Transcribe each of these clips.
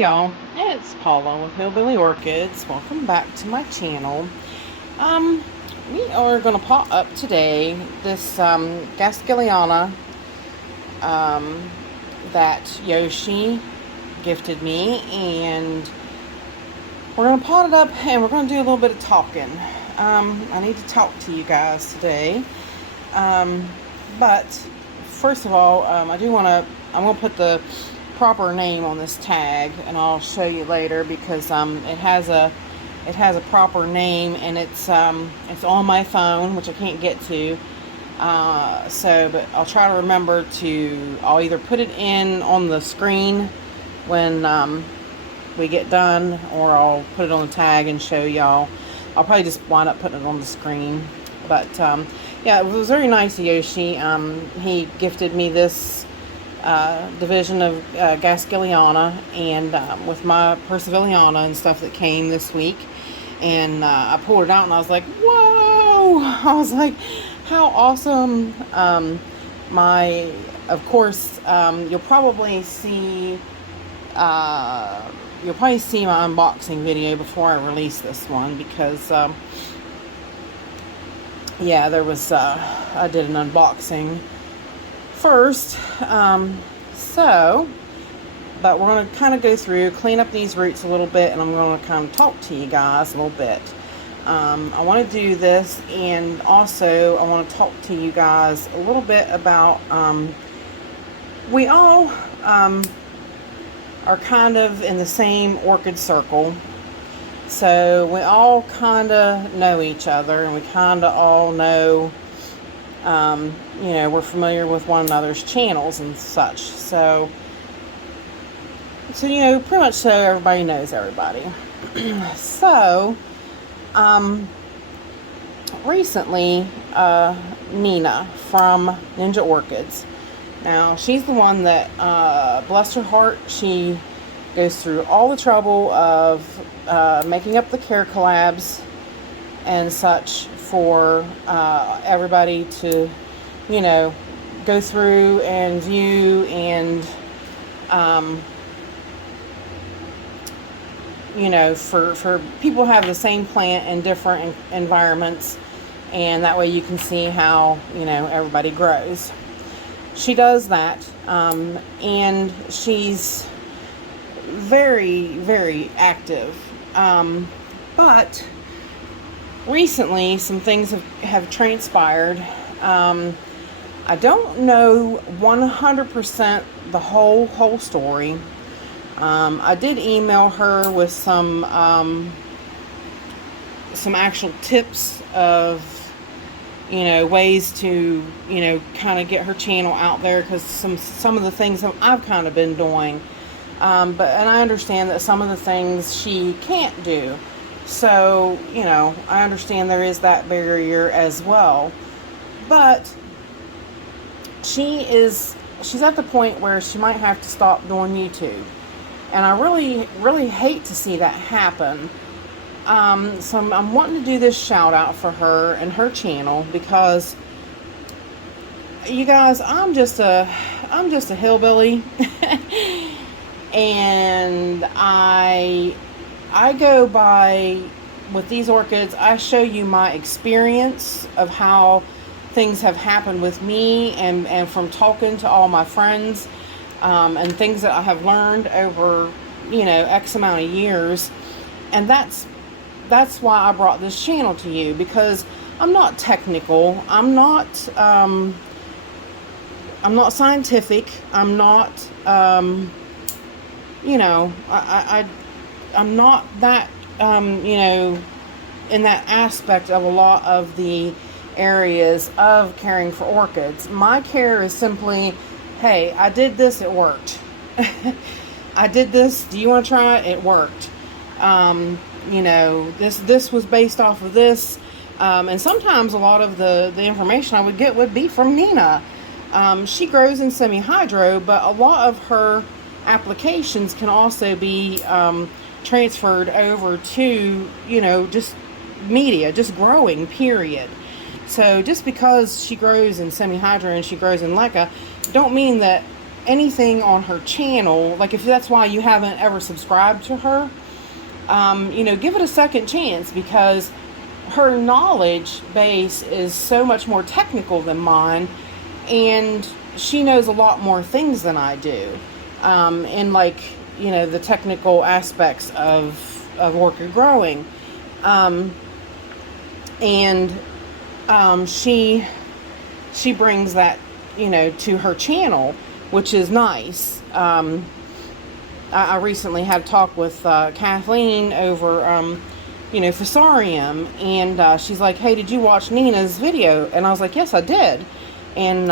Y'all, it's Paula with Hillbilly Orchids. Welcome back to my channel. We are going to pot up today this Gaskelliana that Yoshi gifted me, and we're going to pot it up and we're going to do a little bit of talking. I need to talk to you guys today, but first of all, I'm going to put the proper name on this tag, and I'll show you later, because it has a proper name, and it's on my phone, which I can't get to, but I'll try to remember I'll either put it in on the screen when we get done, or I'll put it on the tag and show y'all. I'll probably just wind up putting it on the screen, but yeah, it was very nice of Yoshi. He gifted me this division of Gaskelliana, and with my Perseviliana and stuff that came this week, and I pulled it out and I was like, whoa! I was like, how awesome! Of course, you'll probably see my unboxing video before I release this one, because yeah, I did an unboxing first, but we're going to kind of go through, clean up these roots a little bit, and I'm going to kind of talk to you guys a little bit. I want to do this, and also I want to talk to you guys a little bit about, we all are kind of in the same orchid circle, so we all kind of know each other, and we kind of all know, we're familiar with one another's channels and such. So pretty much so everybody knows everybody. So, recently, Nina from Ninja Orchids. Now, she's the one that, bless her heart, she goes through all the trouble of making up the care collabs and such for everybody to, go through and view, and for people to have the same plant in different environments, and that way you can see how everybody grows. She does that, and she's very, very active, but recently some things have transpired. I don't know 100% the whole story. I did email her with some actual tips of ways to kind of get her channel out there, because some of the things that I've kind of been doing, and I understand that some of the things she can't do. So, I understand there is that barrier as well. But she's at the point where she might have to stop doing YouTube. And I really, really hate to see that happen. So I'm wanting to do this shout out for her and her channel, because you guys, I'm just a hillbilly. And I go by, with these orchids, I show you my experience of how things have happened with me, and from talking to all my friends, and things that I have learned over, X amount of years. And that's why I brought this channel to you, because I'm not technical. I'm not scientific. I'm not, I'm not that, in that aspect of a lot of the areas of caring for orchids. My care is simply, hey, I did this, it worked. I did this, do you want to try it? It worked. This was based off of this. And sometimes a lot of the information I would get would be from Nina. She grows in semi-hydro, but a lot of her applications can also be transferred over to, just media, just growing, period. So just because she grows in semi-hydro and she grows in leca, don't mean that anything on her channel, like if that's why you haven't ever subscribed to her, you know, give it a second chance, because her knowledge base is so much more technical than mine, and she knows a lot more things than I do, in like, you know, the technical aspects of orchid growing. And she brings that, you know, to her channel, which is nice. I recently had a talk with Kathleen over, you know, Fusarium, and she's like, hey, did you watch Nina's video? And I was like, yes, I did. And,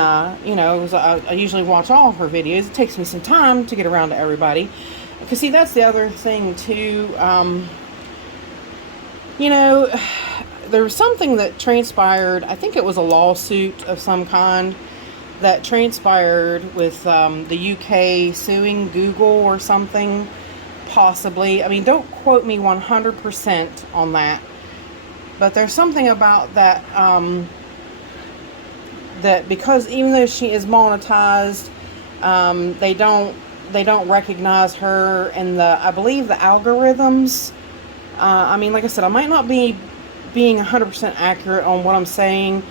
you know, I usually watch all of her videos. It takes me some time to get around to everybody. Because, see, that's the other thing, too. You know, there was something that transpired. I think it was a lawsuit of some kind that transpired with the UK suing Google or something, possibly. I mean, don't quote me 100% on that. But there's something about that, that because even though she is monetized, they don't recognize her in the, I believe, the algorithms. I mean, like I said, I might not be being 100% accurate on what I'm saying,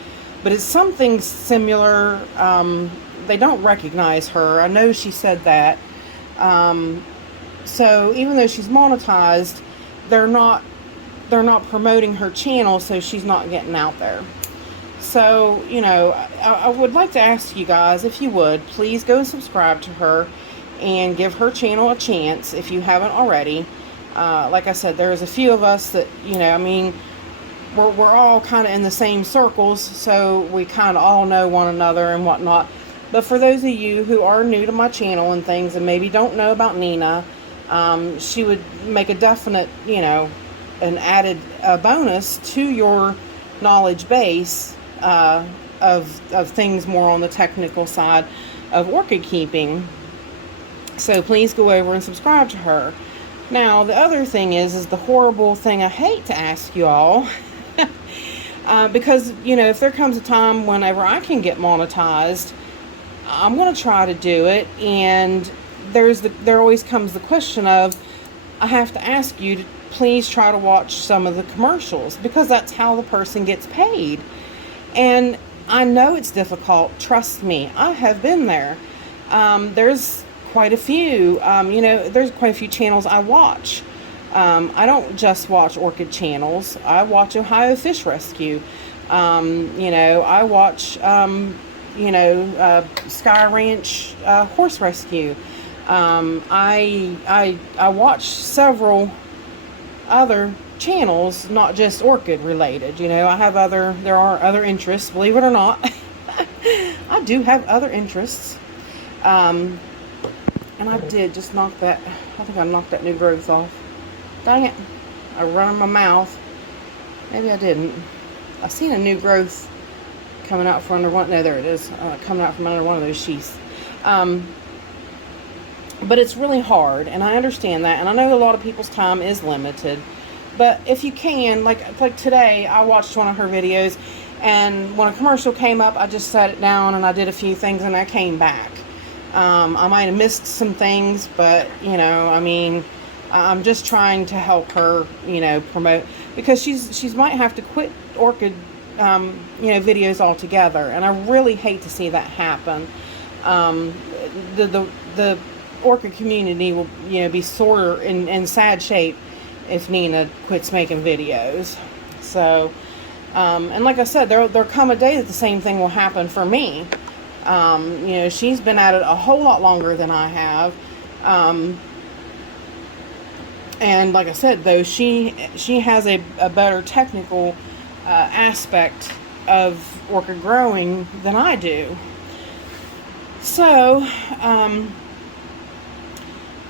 but it's something similar. They don't recognize her. I know she said that. So even though she's monetized, they're not promoting her channel, so she's not getting out there. So, you know, I would like to ask you guys, if you would, please go and subscribe to her and give her channel a chance if you haven't already. Like I said, there's a few of us that, you know, I mean, we're all kind of in the same circles, so we kind of all know one another and whatnot. But for those of you who are new to my channel and things and maybe don't know about Nina, she would make a definite, you know, an added bonus to your knowledge base of things more on the technical side of orchid keeping. So please go over and subscribe to her. Now, the other thing is the horrible thing I hate to ask you all. Because, you know, if there comes a time whenever I can get monetized, I'm going to try to do it. And there always comes the question of, I have to ask you to please try to watch some of the commercials, because that's how the person gets paid. And I know it's difficult. Trust me, I have been there. There's quite a few, you know, there's quite a few channels I watch. I don't just watch orchid channels. I watch Ohio Fish Rescue. You know, I watch, you know, Sky Ranch Horse Rescue. I watch several other channels, not just orchid related. You know, there are other interests, believe it or not. I do have other interests. And I did just knock that, I think I knocked that new growth off. Dang it. I run my mouth. Maybe I didn't. I seen a new growth coming out from under one, no, there it is, coming out from under one of those sheaths. But it's really hard, and I understand that, and I know a lot of people's time is limited. But if you can, like today, I watched one of her videos, and when a commercial came up, I just set it down and I did a few things and I came back. I might have missed some things, but, you know, I mean, I'm just trying to help her, you know, promote, because she's might have to quit orchid, you know, videos altogether, and I really hate to see that happen. The orchid community will, you know, be sore in sad shape if Nina quits making videos. So, and like I said, there'll come a day that the same thing will happen for me. You know, she's been at it a whole lot longer than I have. And like I said, though, she has a better technical aspect of orchid growing than I do. So,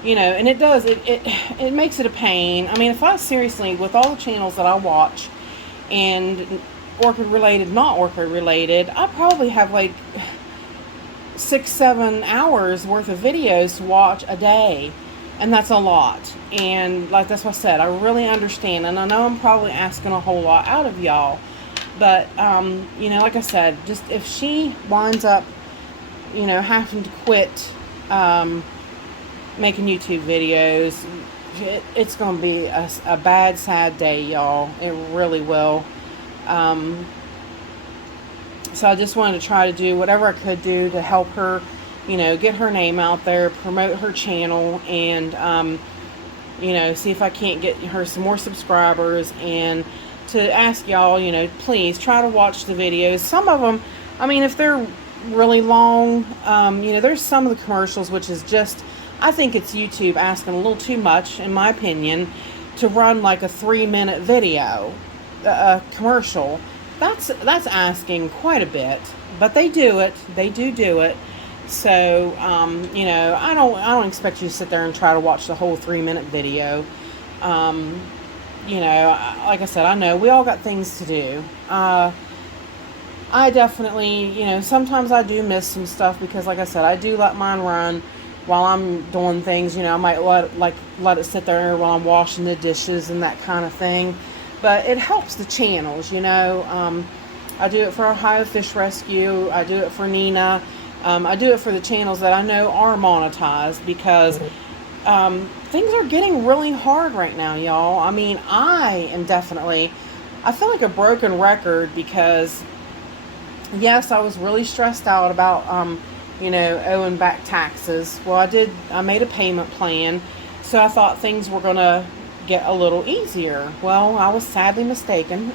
you know, and it makes it a pain. I mean, if I seriously, with all the channels that I watch, and orchid related, not orchid related, I probably have like 6-7 hours worth of videos to watch a day, and that's a lot. And like that's what I said, I really understand, and I know I'm probably asking a whole lot out of y'all, but you know, like I said, just if she winds up, you know, having to quit making YouTube videos. It's going to be a bad, sad day, y'all. It really will. So I just wanted to try to do whatever I could do to help her, get her name out there, promote her channel, and, see if I can't get her some more subscribers, and to ask y'all, please try to watch the videos. Some of them, if they're really long, there's some of the commercials, which is just, I think it's YouTube asking a little too much, in my opinion, to run like a 3-minute video, commercial. That's asking quite a bit, but they do it. They do it. So, I don't expect you to sit there and try to watch the whole 3-minute video. Like I said, I know we all got things to do. I definitely, sometimes I do miss some stuff because, like I said, I do let mine run while I'm doing things. I might let it sit there while I'm washing the dishes and that kind of thing. But it helps the channels, I do it for Ohio Fish Rescue. I do it for Nina. I do it for the channels that I know are monetized because things are getting really hard right now, y'all. I feel like a broken record because, yes, I was really stressed out about, owing back taxes. Well, I made a payment plan, so I thought things were going to get a little easier. Well, I was sadly mistaken.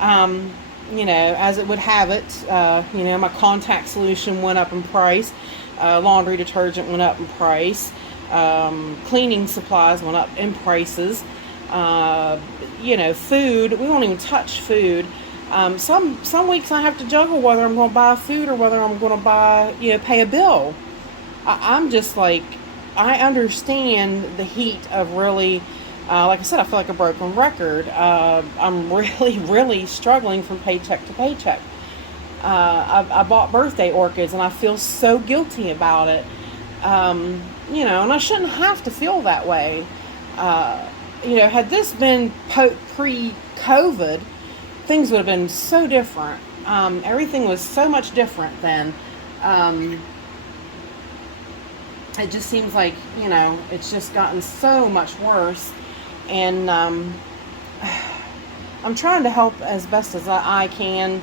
As it would have it, my contact solution went up in price, laundry detergent went up in price, cleaning supplies went up in prices, food, we won't even touch food. Some weeks I have to juggle whether I'm going to buy food or whether I'm going to pay a bill. I'm just like, I understand the heat of really, like I said, I feel like a broken record. I'm really, really struggling from paycheck to paycheck. I bought birthday orchids and I feel so guilty about it. And I shouldn't have to feel that way. Had this been pre-COVID, things would have been so different. Everything was so much different then. It just seems like, it's just gotten so much worse. And I'm trying to help as best as I can.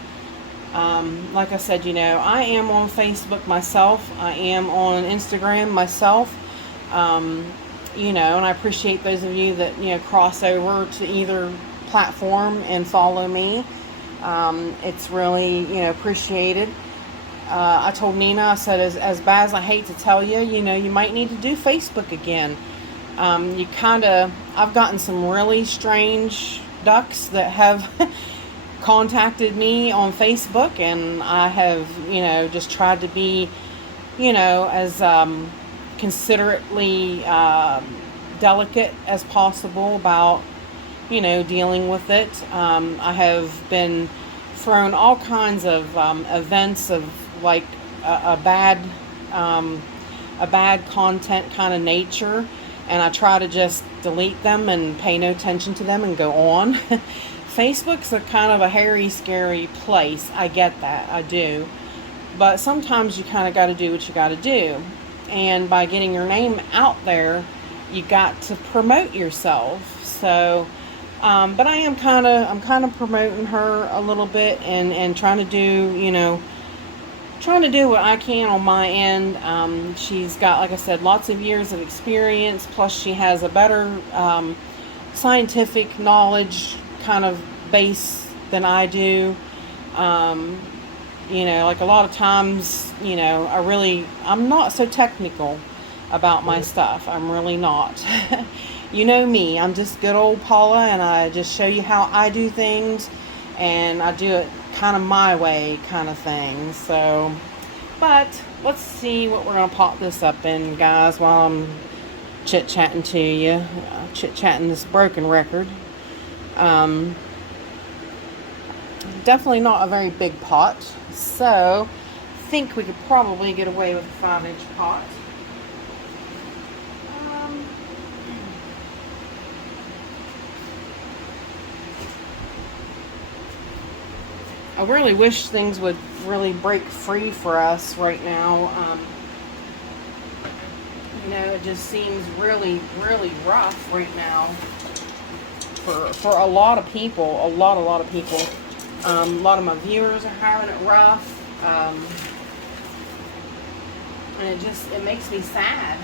Like I said, I am on Facebook myself. I am on Instagram myself. And I appreciate those of you that, cross over to either platform and follow me. It's really, appreciated. I told Nina, I said, as bad as I hate to tell you, you might need to do Facebook again. I've gotten some really strange ducks that have contacted me on Facebook, and I have, just tried to be, as considerately delicate as possible about, dealing with it. I have been thrown all kinds of events of like a bad content kind of nature, and I try to just delete them and pay no attention to them and go on. Facebook's a kind of a hairy, scary place. I get that, I do. But sometimes you kind of got to do what you got to do. And by getting your name out there, you got to promote yourself. So, but I'm kind of promoting her a little bit and trying to do, trying to do what I can on my end. She's got, like I said, lots of years of experience, plus she has a better scientific knowledge kind of base than I do. Like a lot of times, I'm not so technical about my stuff. I'm really not. You know me, I'm just good old Paula, and I just show you how I do things, and I do it kind of my way kind of thing. So, but let's see what we're going to pop this up in, guys, while I'm chit-chatting to you. Chit-chatting this broken record. Definitely not a very big pot, so I think we could probably get away with a 5-inch pot. I really wish things would really break free for us right now. know, it just seems really, really rough right now for a lot of people. A lot of people. A lot of my viewers are having it rough. And it makes me sad.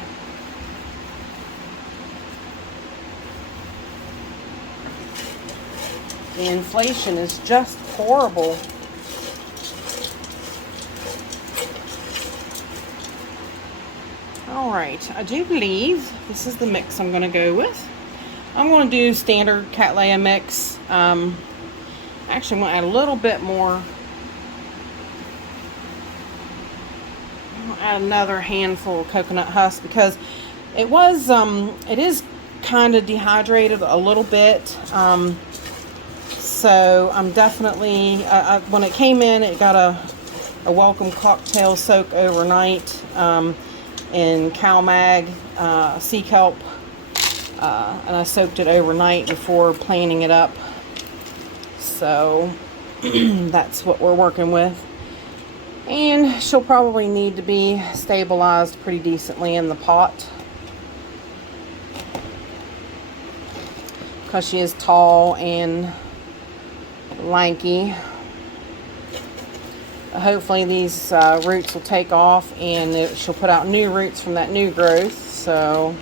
The inflation is just horrible. Alright, I do believe this is the mix I'm going to go with. I'm going to do standard Cattleya mix. Actually, I'm going to add a little bit more. I'm going to add another handful of coconut husk because it is kind of dehydrated a little bit. So I'm definitely, when it came in, it got a welcome cocktail soak overnight in CalMag sea kelp, and I soaked it overnight before planing it up. So that's what we're working with. And she'll probably need to be stabilized pretty decently in the pot because she is tall and lanky. Hopefully these roots will take off and she'll put out new roots from that new growth. So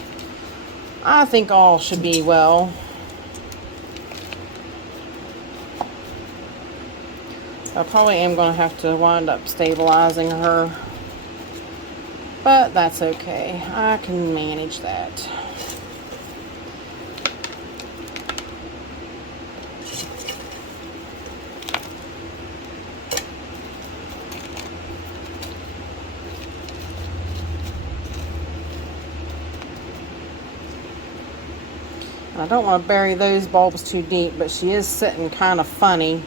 I think all should be well. I probably am going to have to wind up stabilizing her, but that's okay. I can manage that. I don't want to bury those bulbs too deep, but she is sitting kind of funny.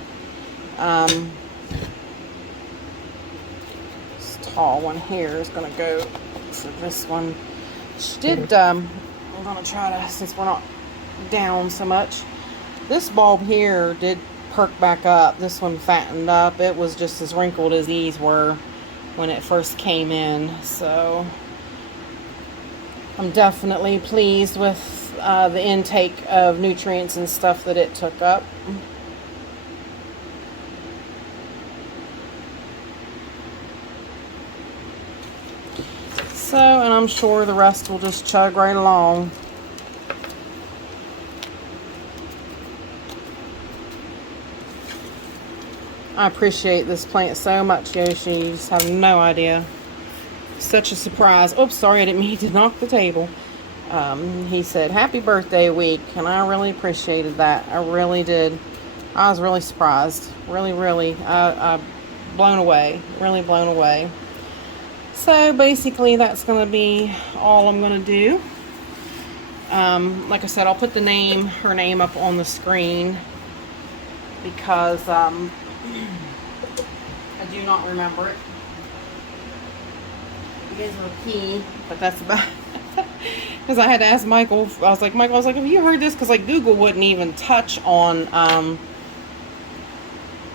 This tall one here is going to go for this one. She did, I'm going to try to, since we're not down so much, this bulb here did perk back up. This one fattened up. It was just as wrinkled as these were when it first came in. So I'm definitely pleased with the intake of nutrients and stuff that it took up. So, and I'm sure the rest will just chug right along. I appreciate this plant so much, Yoshi. You just have no idea. Such a surprise. Oops, sorry, I didn't mean to knock the table. He said, "Happy birthday week," and I really appreciated that. I really did. I was really surprised. Really, blown away. Really blown away. So basically, that's going to be all I'm going to do. Like I said, I'll put her name up on the screen because I do not remember it. Begins with a P, but that's about. Because I had to ask Michael. I was like, have you heard this? Because like Google wouldn't even touch on.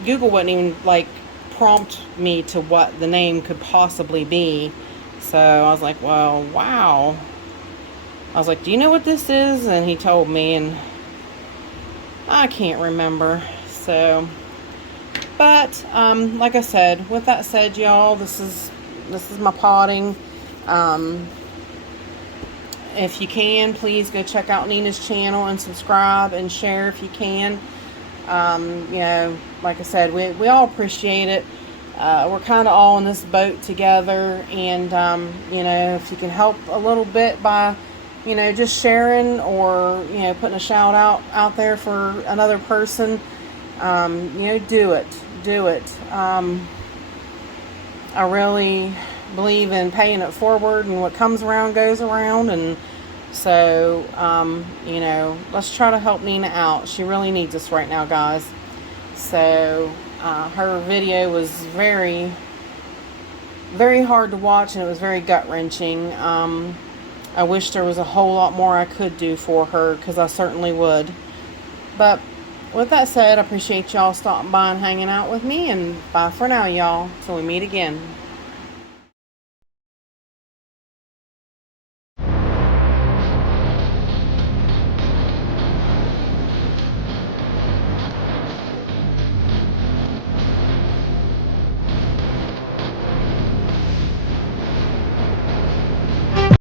Google wouldn't even like prompt me to what the name could possibly be. So I was like, well, wow. I was like, do you know what this is? And he told me, and I can't remember. So, but like I said, with that said, y'all, this is my potting. If you can, please go check out Nina's channel and subscribe and share if you can. You know, like I said, we all appreciate it. We're kind of all in this boat together, and you know, if you can help a little bit by, you know, just sharing or, you know, putting a shout out there for another person, you know, do it. I really believe in paying it forward, and what comes around goes around. And so you know, let's try to help Nina out. She really needs us right now, guys. So her video was very, very hard to watch, and it was very gut-wrenching. I wish there was a whole lot more I could do for her, because I certainly would. But with that said, I appreciate y'all stopping by and hanging out with me, and bye for now, y'all, till we meet again.